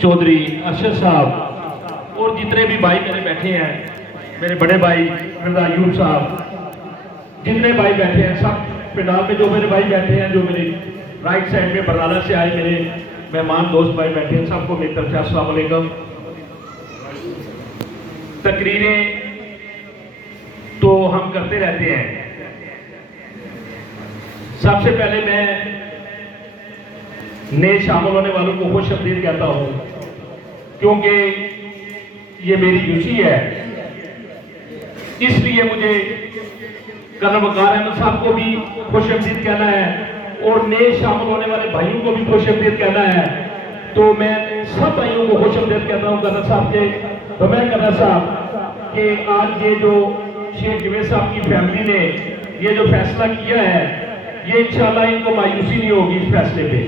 चौधरी अरशद साहब और जितने भी भाई मेरे बैठे हैं, मेरे बड़े भाई मिर्जा अयूब साहब, जितने भाई बैठे हैं सब पंडाल में, जो मेरे भाई बैठे हैं, जो मेरे राइट साइड में बरनाला से आए मेरे मेहमान दोस्त भाई बैठे हैं, सबको मेरी तरफ से अस्सलाम वालेकुम। तकरीरें तो हम करते रहते हैं। सबसे पहले मैं नए शामिल होने वालों को खुश आमदीद कहता हूं, क्योंकि ये मेरी यूसी है, इसलिए मुझे कर्नल वकार अहमद साहब को भी खुश आमदीद कहना है और नए शामिल होने वाले भाइयों को भी खुश आमदीद कहना है। तो मैं सब भाइयों को खुश आमदीद कहता हूं कर्नल साहब के। तो मैं कर्नल साहब कि आज ये जो शेख जवेद साहब की फैमिली ने ये जो फैसला किया है, ये इंशाल्लाह इनको मायूसी नहीं होगी इस फैसले पे।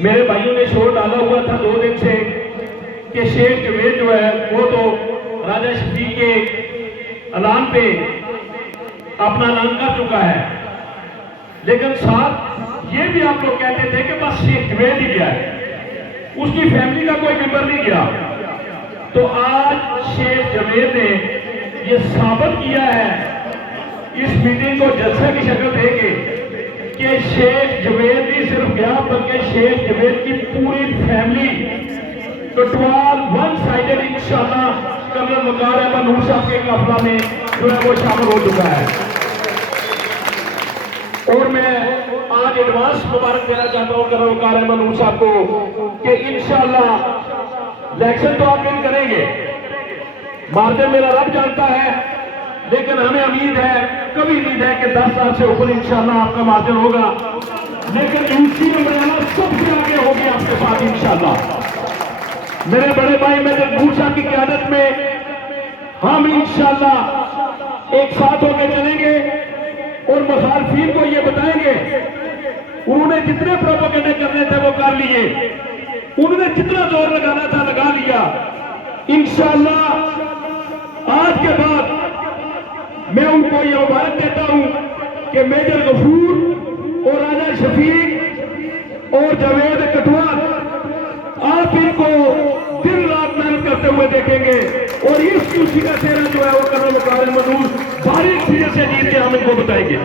मेरे भाइयों ने शोर डाला हुआ था 2 दिन से कि शेख जवेद जो है वो तो राजा शफीक के ऐलान पे अपना ऐलान कर चुका है, लेकिन साथ ये भी आप लोग कहते थे कि बस शेख जवेद ही गया है, उसकी फैमिली का कोई मेंबर नहीं गया। तो आज शेख जवेद ने ये साबित किया है इस मीटिंग को जलसे की शक्ल देके कि शेख जवेद नहीं सिर्फ गया, बल्कि शेख जवेद की पूरी फैमिली कटवाल वन साइडेड इंशाल्लाह कर्नल वकार अहमद नूर साहब के काफिला में जो है वो शामिल हो चुका है। और मैं आज एडवांस मुबारक देना चाहता हूं कर्नल वकार अहमद नूर साहब को कि इंशाल्लाह इलेक्शन तो आप विन करेंगे, मार्जिन मेरा रब जानता है, लेकिन हमें उम्मीद है, कभी उम्मीद है कि 10 साल से ऊपर इंशाल्लाह आपका मार्जिन होगा, लेकिन यूसी अमराना सबसे आगे होगी आपके साथ इंशाल्लाह। मेरे बड़े भाई मेजर नूर साहब की क़यादत में हम इंशाल्लाह एक साथ होकर चलेंगे और मुखालफीन को ये बताएंगे, उन्होंने जितने प्रोपेगेंडा करने थे वो कर लिए, उन्होंने जितना जोर लगाना था लगा लिया। इंशाल्लाह आज के बाद मैं उनको यह मुबारक देता हूं कि मेजर गफूर और राजा शफीक और जवेद कटवाल आप इनको दिन रात मेहनत करते हुए देखेंगे और इस यूसी का चेहरा जो है वो कर्नल वकार अहमद नूर बारीक सीधे से जीत के हम इनको बताएंगे।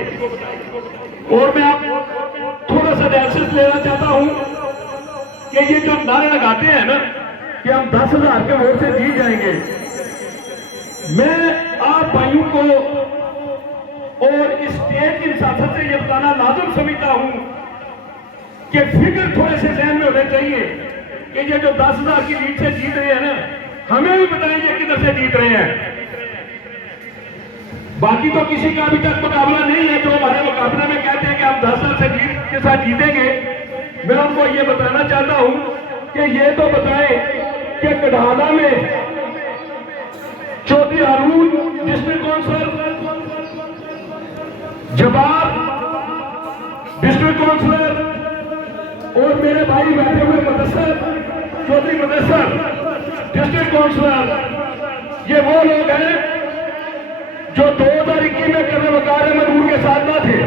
और मैं आप थोड़ा सा डायलिसिस लेना चाहता हूं कि ये जो नारे लगाते हैं ना कि हम 10,000 के वोट से जीत जाएंगे, मैं आप भाइयों को और इस स्टेट की सियासत से यह बताना लाजिम समझता हूं कि फिक्र थोड़े से जहन में होने चाहिए कि ये जो 10,000 की लीड से जीत रहे हैं ना, हमें भी बताइए किधर से जीत रहे हैं। बाकी तो किसी का अभी तक मुकाबला नहीं है जो हमारे मुकाबले में कहते हैं कि हम 10 साल से जीत के साथ जीतेंगे। मैं उनको ये बताना चाहता हूं कि ये तो बताएं कि कढ़ाना में चौधरी हारून डिस्ट्रिक्ट काउंसिलर, जवाब डिस्ट्रिक्ट काउंसिलर और मेरे भाई बैठे हुए मुदस्सर चौधरी मुदस्सर डिस्ट्रिक्ट काउंसिलर, ये वो लोग हैं जो 2021 में कर्नल वकार अहमद नूर के साथ ना थे,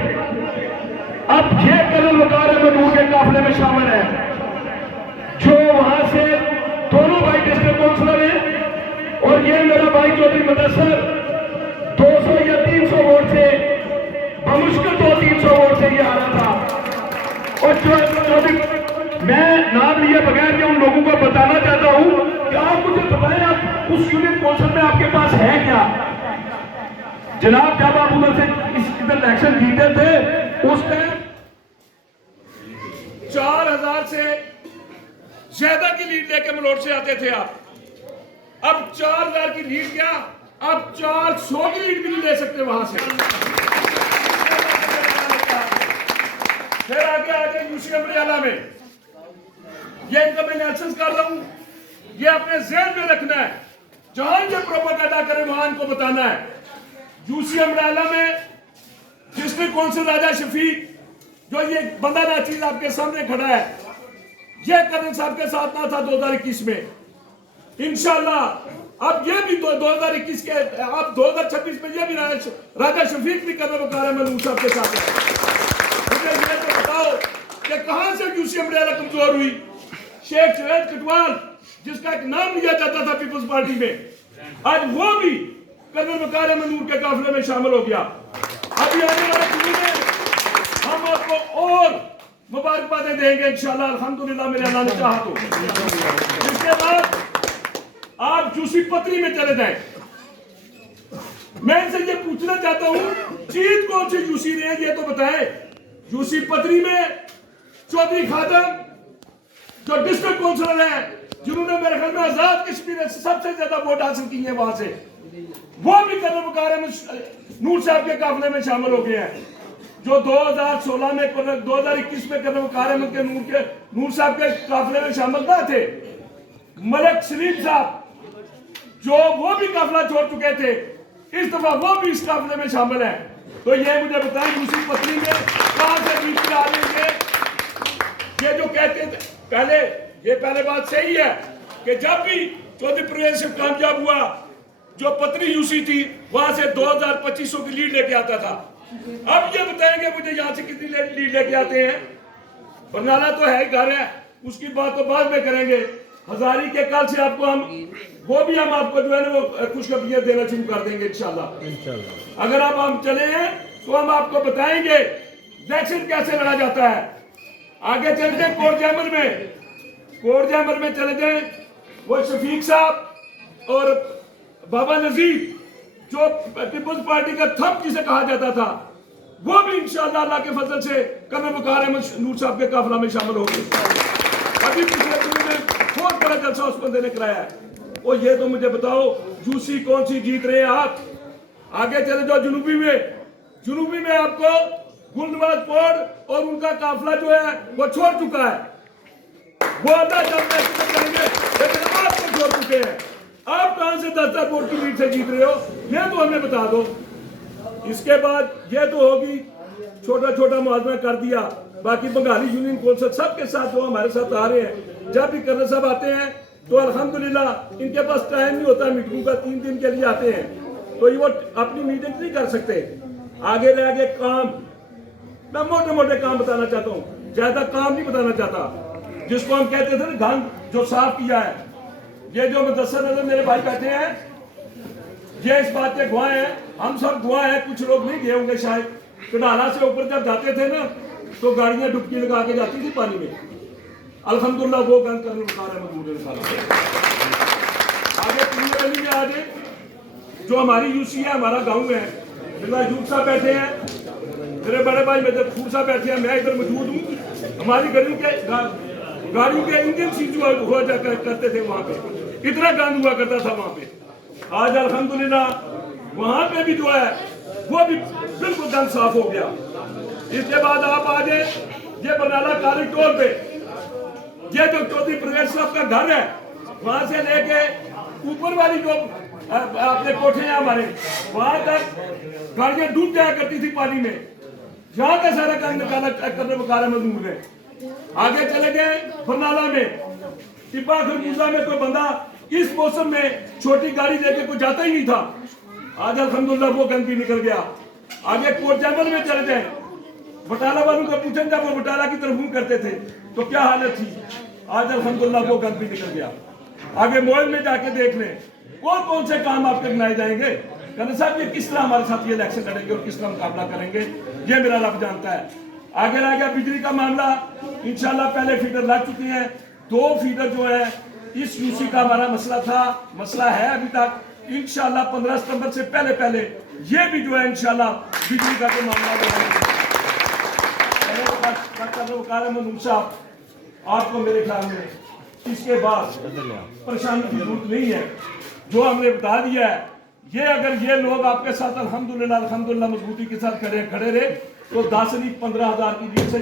अब ये कर्नल वकार अहमद नूर के काफिले में शामिल है। जो वहां से दोनों भाई डिस्ट्रिक्ट काउंसिलर हैं और ये मेरा भाई चौधरी मुदस्सर 200 या 300 वोट से, बमुश्किल 200-300 वोट से ये आ रहा था। और चौधरी, मैं नाम लिए बगैर उन लोगों को बताना चाहता हूं कि आप मुझे बताएं, आप उस यूनिट कौंसिल में आपके पास है क्या? जनाब, जब आप उधर से इधर इलेक्शन जीते थे उस टाइम 4000 से ज्यादा की लीड लेकर मलोट से आते थे आप, अब 4000 की लीड क्या, अब 400 की लीड भी नहीं ले सकते वहां से। फिर आगे आगे यूसी अमरियाला में ये इनका मैं एनालिसिस कर रहा हूं, ये अपने ज़हन में रखना है, जहां ये प्रोपेगेंडा करे वहां इनको बताना है। यूसी अमरियाला में डिस्ट्रिक्ट काउंसिल राजा शफीक, जो ये बंदा नाचीज आपके सामने खड़ा है, ये कर्नल साहब के साथ ना था 2021 में। इंशाल्लाह अब ये भी 2021 के, अब 2026 में ये भी राजा शफीक भी कर्नल वकार अहमद नूर साहब के साथ है। मुझे ये तो बताओ कि कहां से यूसी अमरियाला कमजोर हुई? शेख जवेद कटवाल, जिसका एक नाम लिया जाता था पीपल्स पार्टी में, आज वो भी कर्नल वकार अहमद नूर के काफिले में शामिल हो गया। अभी आने वाले दिनों में हम आपको और मुबारकबादें देंगे इंशाल्लाह, अल्हम्दुलिल्लाह मेरे अल्लाह ने चाहा तो। इसके बाद आप जूसी पत्री में चले जाएं। मैं इनसे ये पूछना चाहता हूं, जीत कौन सी यूसी ने ये तो बताएं। यूसी पत्री में चौधरी खादम जो डिस्ट्रिक्ट काउंसिलर है, जिन्होंने मेरे ख्याल में आजाद कश्मीर से सबसे ज्यादा वोट हासिल किए हैं वहां से, वो भी कर्नल वकार अहमद नूर साहब के काफिले में शामिल हो गए हैं। जो 2016 में 2021 में कर्नल वकार अहमद के नूर साहब के काफिले में शामिल ना थे, मलिक सलीम साहब जो वो भी काफिला छोड़ चुके थे, इस दफा वो भी इस काफिले में शामिल है। तो ये मुझे बताएं यूसी पत्री में कहां से बीच आ रही है। ये जो कहते थे पहले, ये पहले बात सही है कि जब भी चौधरी परवेज सिंह कामयाब हुआ, जो पत्री यूसी थी वहां से 2025 की लीड लेके आता था। अब ये बताएंगे मुझे यहाँ से कितनी लीड लेके आते हैं। बरनाला तो है ही घर है, उसकी बात तो बाद में करेंगे। हजारी के कल से आपको हम हम आपको जो है ना वो खुशखबरियां देना शुरू कर देंगे इंशाल्लाह। अगर आप हम चले हैं तो हम आपको बताएंगे इलेक्शन कैसे लड़ा जाता है। आगे चलते हैं कोर्ट जैमर में चले जाए। वो शफीक साहब और बाबा नजीर जो पीपल्स पार्टी का थंब जिसे कहा जाता था, वो भी इंशाल्लाह अल्लाह के फजल से कर्नल वकार अहमद नूर साहब के काफिला में शामिल होंगे। अभी पिछले दिनों में बहुत बड़ा जलसा उस बंदे ने कराया है। और ये तो मुझे बताओ यूसी कौन सी जीत रहे हैं आप। आगे चले जाओ जुनूबी में आपको गुलनवाज पौड़ और उनका काफिला जो है वो छोड़ चुका है। वो आधा करेंगे लेकिन आप तो छोड़ चुके हैं। आप कहां से 10 वोट की लीड से जीत रहे हो, ये तो हमें बता दो। इसके बाद ये तो होगी, छोटा मुआवजा कर दिया। बाकी बंगाली यूनियन कौंसिल सबके साथ जो हमारे साथ आ रहे हैं, जब भी कर्नल साहब आते हैं तो अल्हम्दुलिल्लाह इनके पास टाइम नहीं होता मीटिंग का, 3 दिन के लिए आते हैं तो ये वो अपनी मीटिंग नहीं कर सकते। आगे ले आगे काम, मैं मोटे काम बताना चाहता हूँ, ज्यादा काम नहीं बताना चाहता। जिसको हम कहते थे ना गंद जो साफ किया है, ये जो मुदस्सर नजर मेरे भाई बैठे हैं, ये इस बात के गवाह हैं। हम सब गवाह हैं, कुछ लोग नहीं गए होंगे शायद। कनाला से ऊपर जब जाते थे ना तो गाड़ियां डुबकी लगा के जाती थी पानी में। अल्हम्दुलिल्लाह वो गंद कर्नल वकार अहमद नूर ने निकाला। आगे पीली में आज जो हमारी यूसी है, हमारा गाँव है, मेरा यूथ साहब बैठे हैं, मेरे बड़े भाई मेजर फूड साहब बैठे हैं, मैं इधर मौजूद हूँ। हमारी गाड़ियों के इंजन सीज हुआ करते थे वहां पे, इतना गंद हुआ करता था वहां पे। आज अल्हम्दुलिल्लाह वहां पे भी जो है वो भी बिल्कुल गंद साफ हो गया। इसके बाद आप आ जाए ये बरनाला कॉरिडोर पे, ये जो चौधरी परवेज साहब का घर है, वहां से लेके ऊपर वाली जो अपने कोठे हैं हमारे, वहां तक गाड़ियां डूब जाया करती थी पानी में। यहाँ का सारा गंद निकाला कर्नल वकार अहमद नूर ने। आगे चले गए बरनाला में, टिब्बा खरबूजा में कोई बंदा इस मौसम में छोटी गाड़ी लेके कोई जाता ही नहीं था। आज अल्हम्दुलिल्लाह वो गंद भी निकल गया। आगे कोर्ट जैमल में चले जाए, बटाला वालों को पूछें जब वो बटाला की तरफ मुंह करते थे तो क्या हालत थी, आज अल्हम्दुलिल्लाह वो गंद भी निकल गया। आगे मोहल में जाके देख लें कौन से काम आपके बनाए जाएंगे। कर्नल साहब ये किस तरह हमारे साथ ये इलेक्शन लड़ेंगे और किस तरह मुकाबला करेंगे, ये मेरा रब जानता है। आगे रह गया बिजली का मामला, इंशाल्लाह पहले फीडर लग चुके हैं। 2 फीडर जो है इस यूसी का हमारा मसला है अभी तक। इंशाल्लाह 15 सितंबर से पहले ये भी जो है इंशाल्लाह बिजली का जो मामला साहब, आपको मेरे ख्याल में इसके बाद परेशानी की जरूरत नहीं है। जो हमने बता दिया है, ये अगर ये लोग आपके साथ अल्हम्दुलिल्लाह मजबूती के साथ खड़े रहे तो 10 नहीं 15,000 की लीड से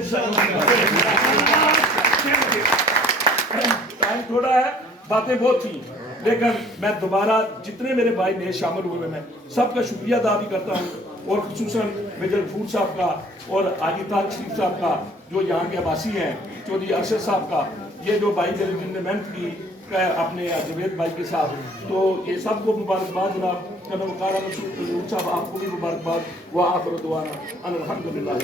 टाइम थोड़ा है, बातें बहुत थी, लेकिन मैं दोबारा जितने मेरे भाई नए शामिल हुए मैं सबका शुक्रिया अदा भी करता हूँ। और खुसूसन मेजर फूड साहब का और आजी ताज शरीफ साहब का जो यहाँ के आवासी हैं, चौधरी अरशद साहब का, ये जो भाई मेरे जिनने मेहनत की अपने जवेद भाई के साथ, तो ये सबको मुबारकबाद। जनाब कर्नल वकार अहमद नूर साहब आपको भी मुबारकबाद। व आखिर दुआना अल्हम्दुलिल्लाह।